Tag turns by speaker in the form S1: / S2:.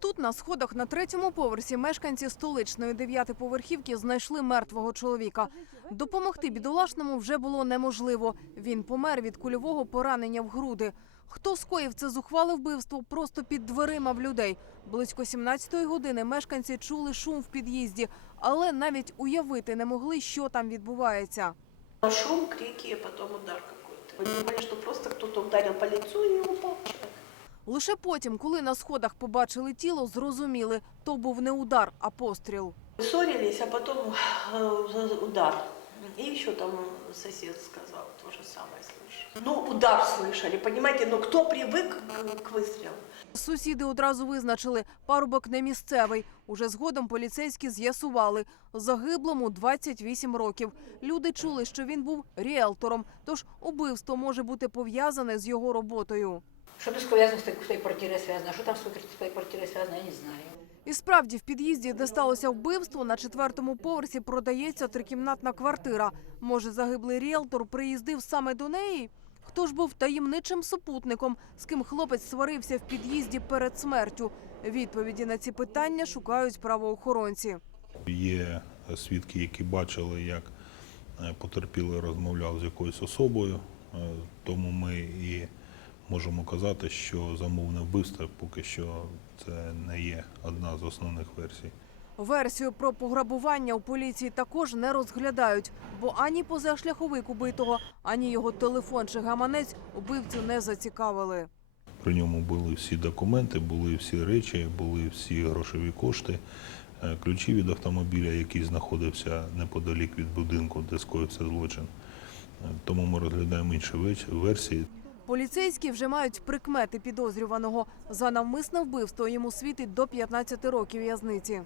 S1: Тут на сходах на третьому поверсі мешканці столичної дев'ятиповерхівки знайшли мертвого чоловіка. Допомогти бідолашному вже було неможливо. Він помер від кульового поранення в груди. Хто скоїв це зухвале вбивство просто під дверима в людей? Близько 17-ї години мешканці чули шум в під'їзді, але навіть уявити не могли, що там відбувається.
S2: Шум, крики, а потом удар какой-то. Думали, что просто кто-то ударил по лицу и упал человек.
S1: Лише потім, коли на сходах побачили тіло, зрозуміли, то був не удар, а постріл.
S2: Ссорились, а потом э, удар. И еще там сосед сказал, то же самое слышал. Ну, удар слышали, понимаете, но кто привык к, к выстрелу?
S1: Сусіди одразу визначили, парубок не місцевий. Уже згодом поліцейські з'ясували. Загиблому 28 років. Люди чули, що він був ріелтором, тож убивство може бути пов'язане з його роботою.
S2: Что тут связано с той, с той квартирой там с той квартирой связано, я не знаю.
S1: І справді в під'їзді, де сталося вбивство, на четвертому поверсі продається трикімнатна квартира. Може, загиблий ріелтор приїздив саме до неї? Хто ж був таємничим супутником, з ким хлопець сварився в під'їзді перед смертю? Відповіді на ці питання шукають правоохоронці.
S3: Є свідки, які бачили, як е, потерпілий розмовляв з якоюсь особою, е, тому ми і можемо казати, що замовне вбивство поки що це не є одна з основних версій.
S1: Версію про пограбування у поліції також не розглядають, бо ані позашляховик убитого, ані його телефон чи гаманець убивцю не зацікавили.
S3: При ньому були всі документи, були всі речі, були всі грошові кошти, е, ключі від автомобіля, який знаходився неподалік від будинку, де скоївся злочин. Е, Тому ми розглядаємо інші версії.
S1: Поліцейські вже мають прикмети підозрюваного. За навмисне вбивство йому світить до 15 років в'язниці.